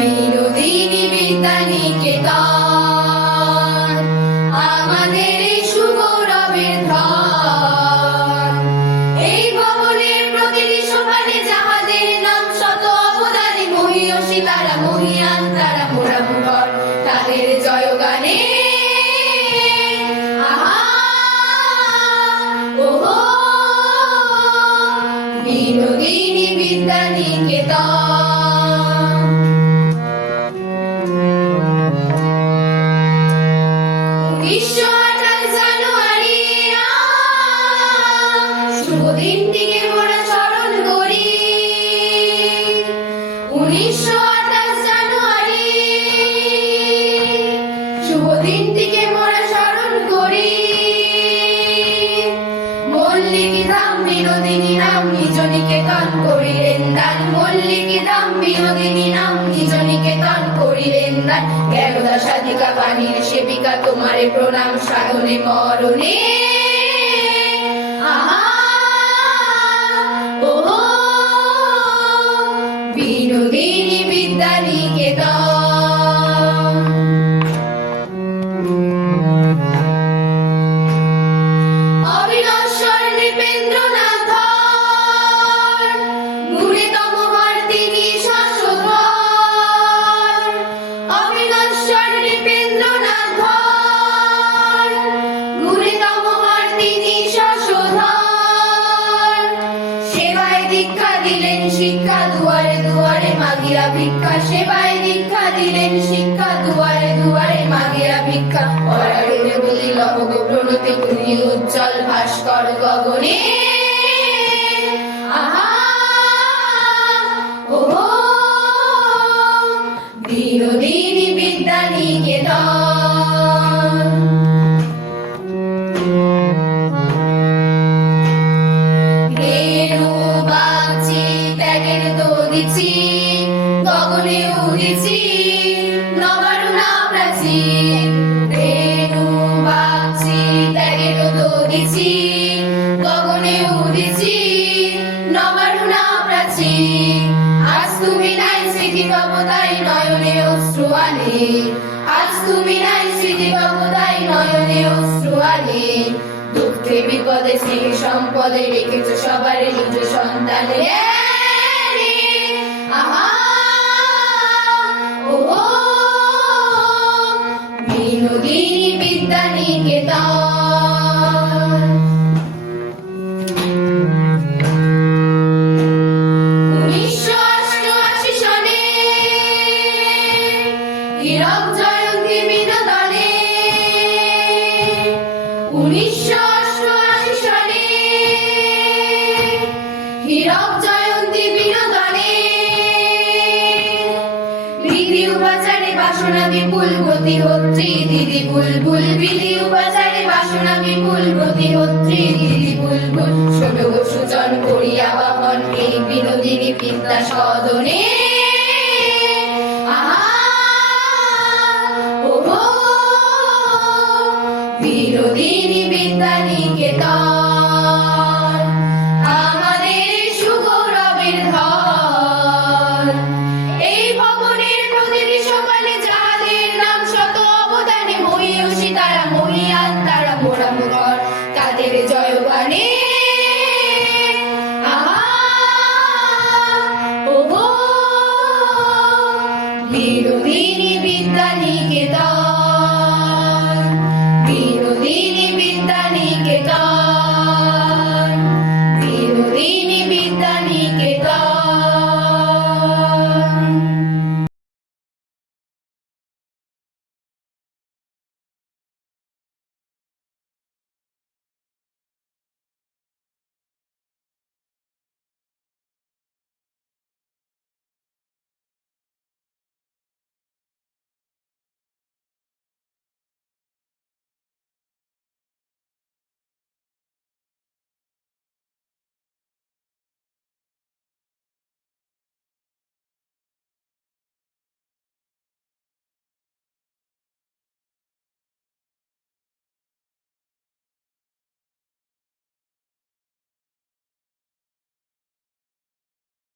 বিনোদিনী বিদ্যানিকেতন আমাদের এই সুগৌরবের ধন। এই ভবনের প্রতিটি সোপানে যাহাদের নাম শত অবদানে মহীয়সী তারা, মহীয়ান তারা, মোরা মুখর তাদের জয়গানে। আহা ওহো বিনোদিনী বিদ্যানিকেতন। 1928 জানুয়ারি শুভ দিনটিকে মোরা স্মরণ করি। 1928 জানুয়ারি শুভ দিনটিকে মোরা স্মরণ করি। মল্লিক ধাম বিনোদিনী নাম নিজ নিকেতন করিলেন দান। মল্লিক ধাম বিনোদিনী নাম নিজ নিকেতন করিলেন দান। গেল দশাধিকা বাণীর সেবিকা তোমারে প্রণাম সাধনে মরণে। আহা ওহো বিনোদিনী বিদ্যানিকেতন। অবিনশ্বর নৃপেন্দ্রনাথ ধর, গুণিতম হর তিনি শাশ্বত। অবিনশ্বর নৃপেন্দ্রনাথ ধর, গুণিতম হর তিনি শাশ্বত। সেবায় দীক্ষা দিলেন শিক্ষা দুয়ারে দুয়ারে মাগিরা ভিক্ষা। সেবায় দীক্ষা দিলেন শিক্ষা দুয়ারে দুয়ারে মাগিরা ভিক্ষা। পরায়ণে বলি লবগ প্রণতি তুমি উজ্জ্বল ভাস্কর গগনে। আহা ওহো বিনোদিনী বিদ্যানিকেতন। রেণু বাগচি ত্যাগের দোদিচি, গগনে উদিচি নবারুণা প্রাচীর। রেণু বাগচি ত্যাগের দোদিচি, গগনে উদিচি নবারুণা প্রাচীর। আজ তুমি নাই স্মৃতি তবতাই নয়নে অশ্রু আনে। আজ তুমি নাই স্মৃতি তবতাই নয়নে অশ্রু আনে। দুঃখে বিপদে স্নেহ সম্পদে রেখেছ সবার নিজ সন্তানে। আহা ওহো বিনোদিনী বিদ্যানিকেতন। 1988 সনে হীরক জয়ন্তী বিনোদনে। 1988 সনে হীরক জয়ন্তী বিনোদনে। বিধি উপাচারে বাসনা বিপুল প্রতিহোত্রী দিদি বুলবুল। বিধি উপাচারে বাসনা বিপুল প্রতিহোত্রী দিদি বুলবুল। ষোড়শ সূচন করিয়া বাহন এই বিনোদিনী বিদ্যা সদনে। আহা ওহো বিনোদিনী বিদ্যানিকেতন আমাদের সুগৌরবের ধন। এই ভবনের প্রতিটি সোপানে যাহাদের নাম শত অবদানে মহীয়সী তারা, মহীয়ান তারা, মোরা মুখর তাদের জয়গানে। আহা ওহো বিনোদিনী বিদ্যানিকেতন, বিনোদিনী বিদ্যানিকেতন।